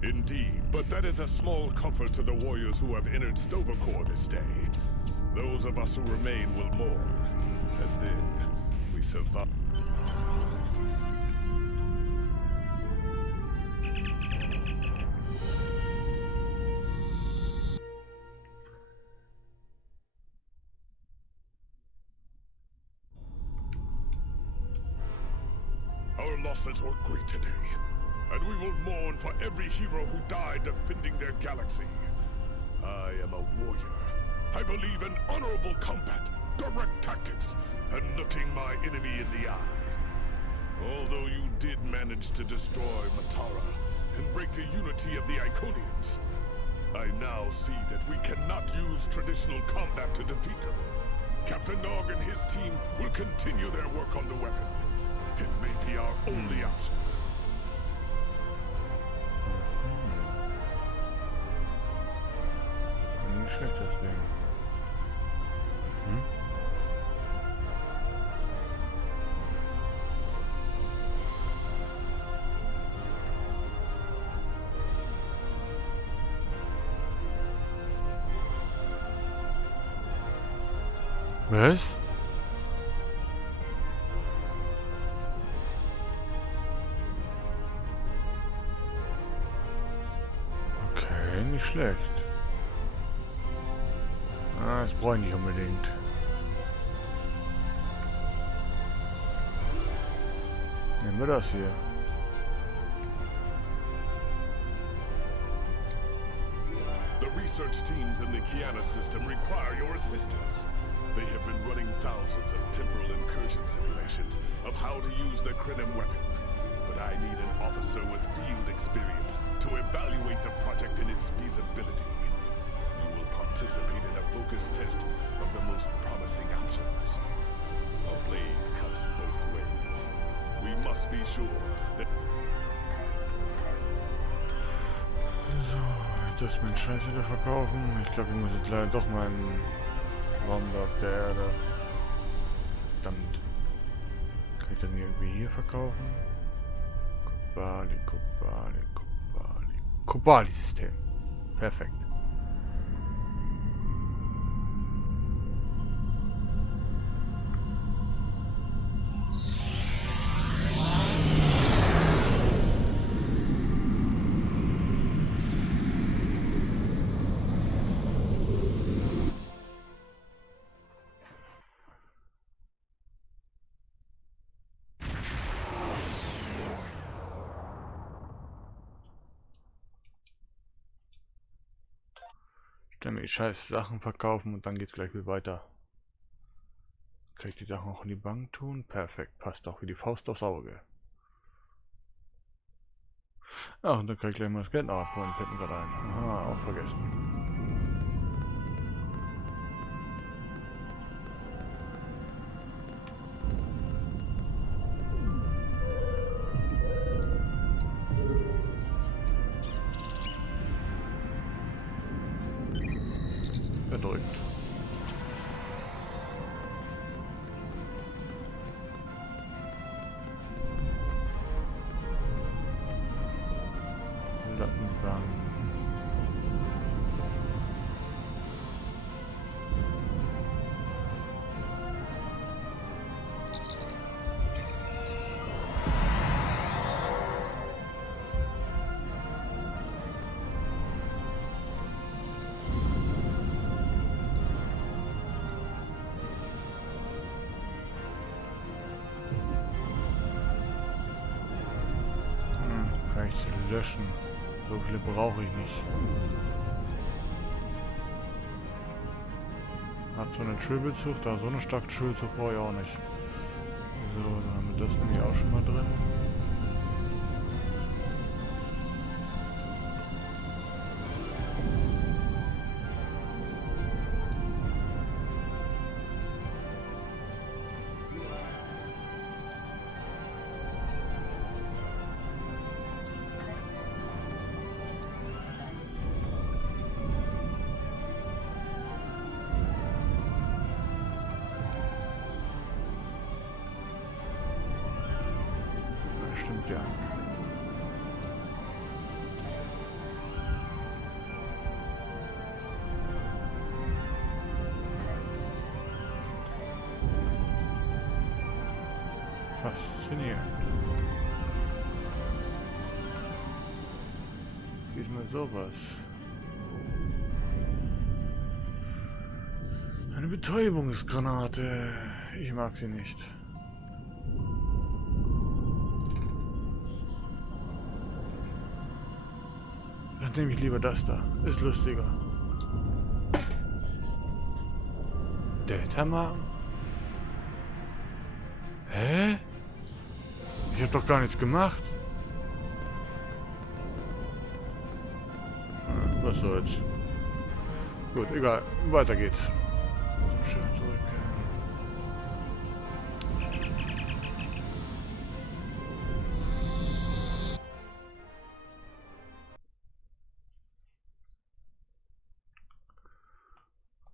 Indeed, but that is a small comfort to the warriors who have entered Stovercore this day. Those of us who remain will mourn, and then we survive. Our losses were great today, and we will mourn for every hero who died defending their galaxy. I am a warrior. I believe in honorable combat, direct tactics, and looking my enemy in the eye. Although you did manage to destroy Matara and break the unity of the Iconians, I now see that we cannot use traditional combat to defeat them. Captain Nog and his team will continue their work on the weapon. It may be our only option. Nicht schlecht deswegen. Was? Okay, nicht schlecht. Ah, das brauche ich nicht unbedingt. Nehmen wir das hier. The research teams in the Kiana system require your assistance. They have been running thousands of temporal incursion simulations of how to use the Krenim weapon. But I need an officer with field experience to evaluate the project and its feasibility. You will participate in a focus test of the most promising options. A blade cuts both ways. We must be sure that... So, jetzt ist mein Scheiß wieder verkaufen. Ich glaube, ich muss jetzt leider doch meinen Raum da auf der Erde. Verdammt. Kann ich dann irgendwie hier verkaufen? Kobali-System. Perfekt. Dann mir die scheiß Sachen verkaufen und dann geht's gleich wieder weiter. Kann ich die Sachen auch in die Bank tun? Perfekt, passt auch wie die Faust aufs Auge. Ach, und dann kann ich gleich mal das Geld noch abholen, fällt mir gerade ein. Aha, auch vergessen. Verdrückt. Lattenbank. Löschen. So viele brauche ich nicht. Hat so eine Triple-Zucht, da so eine starke Triple-Zucht brauche ich auch nicht. So, dann haben wir das nämlich auch schon mal drin. diesmal sowas. Eine Betäubungsgranate. Ich mag sie nicht. Dann nehme ich lieber das da. Ist lustiger. Delta-Marken? Hä? Ich hab doch gar nichts gemacht. Was soll's. Gut, egal. Weiter geht's. Schön zurück.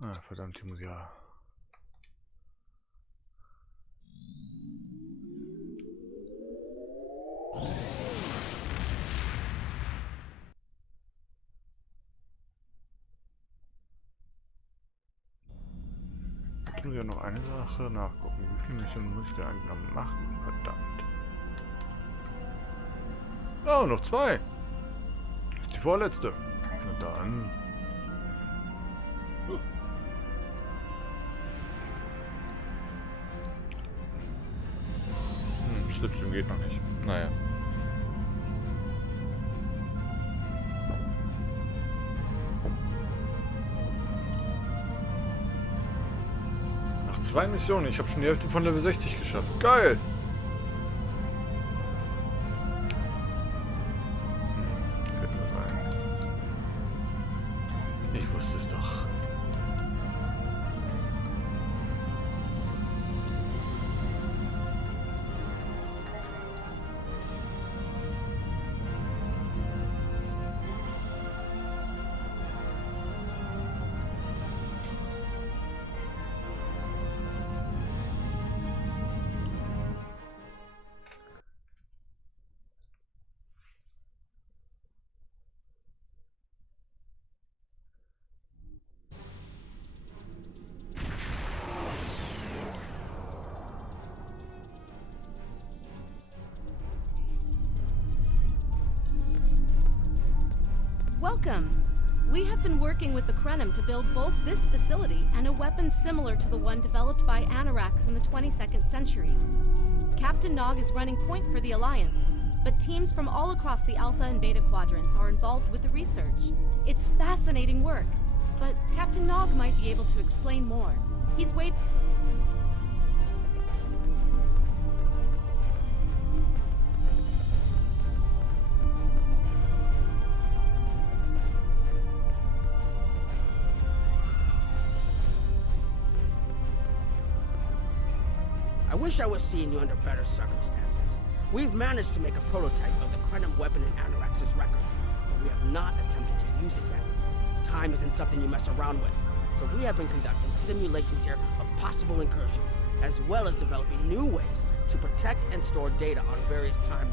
Ah, verdammt, ich muss ja. Ich muss ja noch eine Sache nachgucken. Wie viele Missionen muss ich da eigentlich noch machen? Verdammt. Oh, noch 2. Das ist die vorletzte. Na dann. Schlipsen geht noch nicht. Naja. Nach 2 Missionen. Ich habe schon die Hälfte von Level 60 geschafft. Geil! Könnte nur sein. Ich wusste es doch. Welcome! We have been working with the Krenim to build both this facility and a weapon similar to the one developed by Anorax in the 22nd century. Captain Nog is running point for the Alliance, but teams from all across the Alpha and Beta quadrants are involved with the research. It's fascinating work, but Captain Nog might be able to explain more. He's waiting. I wish I was seeing you under better circumstances. We've managed to make a prototype of the Krenim weapon in Anorax's records, but we have not attempted to use it yet. Time isn't something you mess around with, so we have been conducting simulations here of possible incursions, as well as developing new ways to protect and store data on various timelines.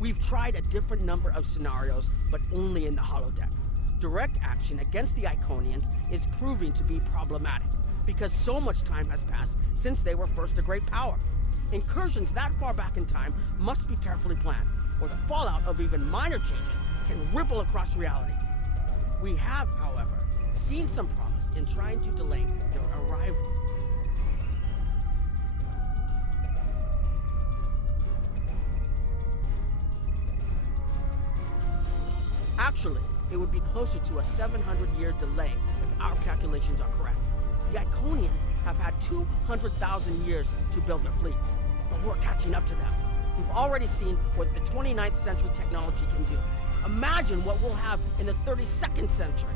We've tried a different number of scenarios, but only in the holodeck. Direct action against the Iconians is proving to be problematic, because so much time has passed since they were first a great power. Incursions that far back in time must be carefully planned, or the fallout of even minor changes can ripple across reality. We have, however, seen some promise in trying to delay their arrival. Actually, it would be closer to a 700-year delay if our calculations are correct. The Iconians have had 200,000 years to build their fleets, but we're catching up to them. We've already seen what the 29th century technology can do. Imagine what we'll have in the 32nd century.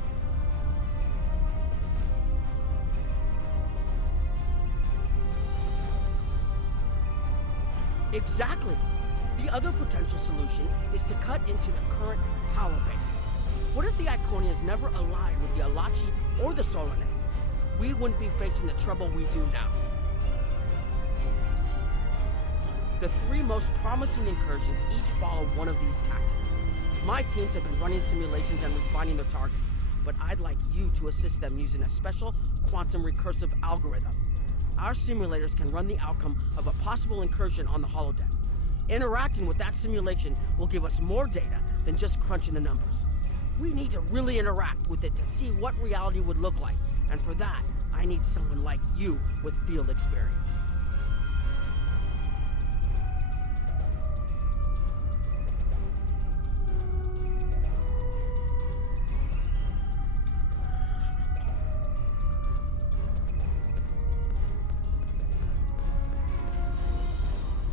Exactly. The other potential solution is to cut into the current power base. What if the Iconians never allied with the Alachi or the Solanae? We wouldn't be facing the trouble we do now. The 3 most promising incursions each follow one of these tactics. My teams have been running simulations and refining their targets, but I'd like you to assist them using a special quantum recursive algorithm. Our simulators can run the outcome of a possible incursion on the holodeck. Interacting with that simulation will give us more data than just crunching the numbers. We need to really interact with it to see what reality would look like, and for that, I need someone like you with field experience.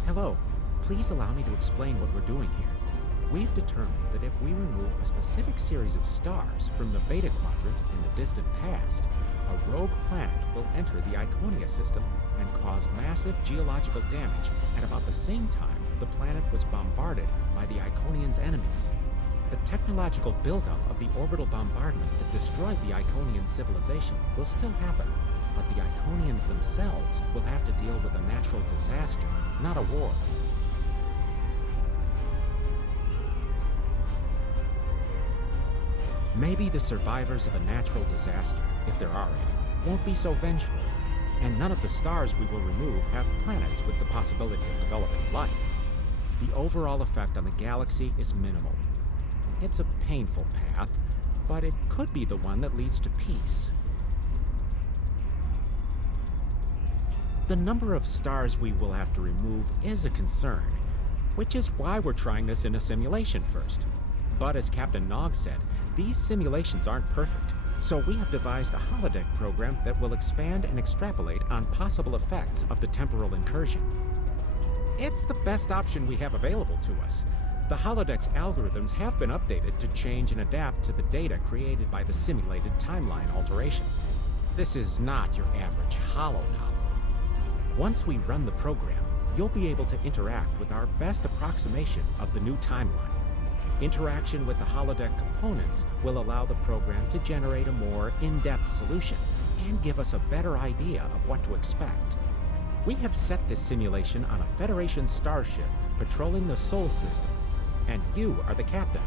Hello. Please allow me to explain what we're doing here. We've determined that if we remove a specific series of stars from the Beta Quadrant in the distant past, a rogue planet will enter the Iconia system and cause massive geological damage at about the same time the planet was bombarded by the Iconians' enemies. The technological buildup of the orbital bombardment that destroyed the Iconian civilization will still happen, but the Iconians themselves will have to deal with a natural disaster, not a war. Maybe the survivors of a natural disaster, if there are any, won't be so vengeful, and none of the stars we will remove have planets with the possibility of developing life. The overall effect on the galaxy is minimal. It's a painful path, but it could be the one that leads to peace. The number of stars we will have to remove is a concern, which is why we're trying this in a simulation first. But as Captain Nog said, these simulations aren't perfect, so we have devised a holodeck program that will expand and extrapolate on possible effects of the temporal incursion. It's the best option we have available to us. The holodeck's algorithms have been updated to change and adapt to the data created by the simulated timeline alteration. This is not your average holo novel. Once we run the program, you'll be able to interact with our best approximation of the new timeline. Interaction with the holodeck components will allow the program to generate a more in-depth solution and give us a better idea of what to expect. We have set this simulation on a Federation starship patrolling the Sol system, and you are the captain.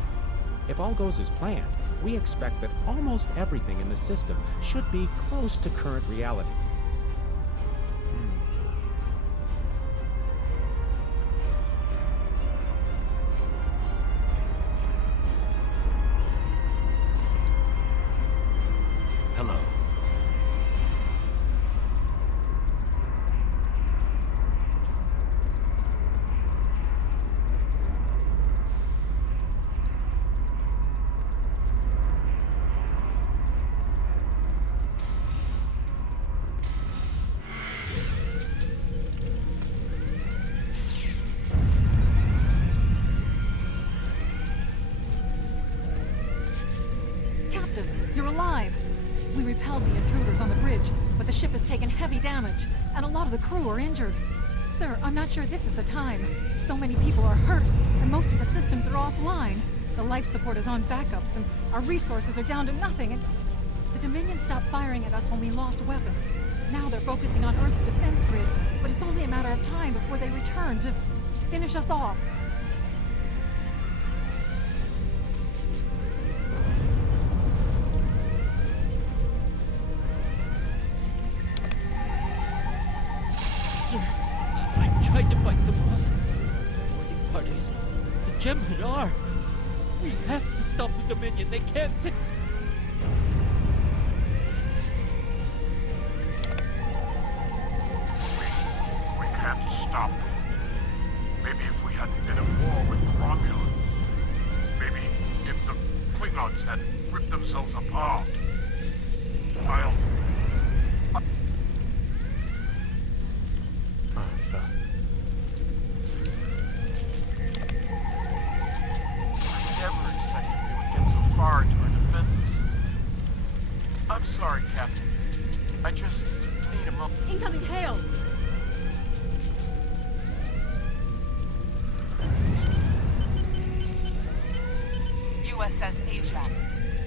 If all goes as planned, we expect that almost everything in the system should be close to current reality. Hello. Captain, you're alive! We repelled the intruders on the bridge, but the ship has taken heavy damage, and a lot of the crew are injured. Sir, I'm not sure this is the time. So many people are hurt, and most of the systems are offline. The life support is on backups, and our resources are down to nothing, and the Dominion stopped firing at us when we lost weapons. Now they're focusing on Earth's defense grid, but it's only a matter of time before they return to finish us off. I tried to fight them off. Boarding parties. The Gemmen are. We have to stop the Dominion. They can't take... We can't stop them. Maybe if we hadn't been at war with the Romulans. Maybe if the Klingons had ripped themselves apart. I'm sorry, Captain. I just need a moment. Incoming hail! USS Ajax.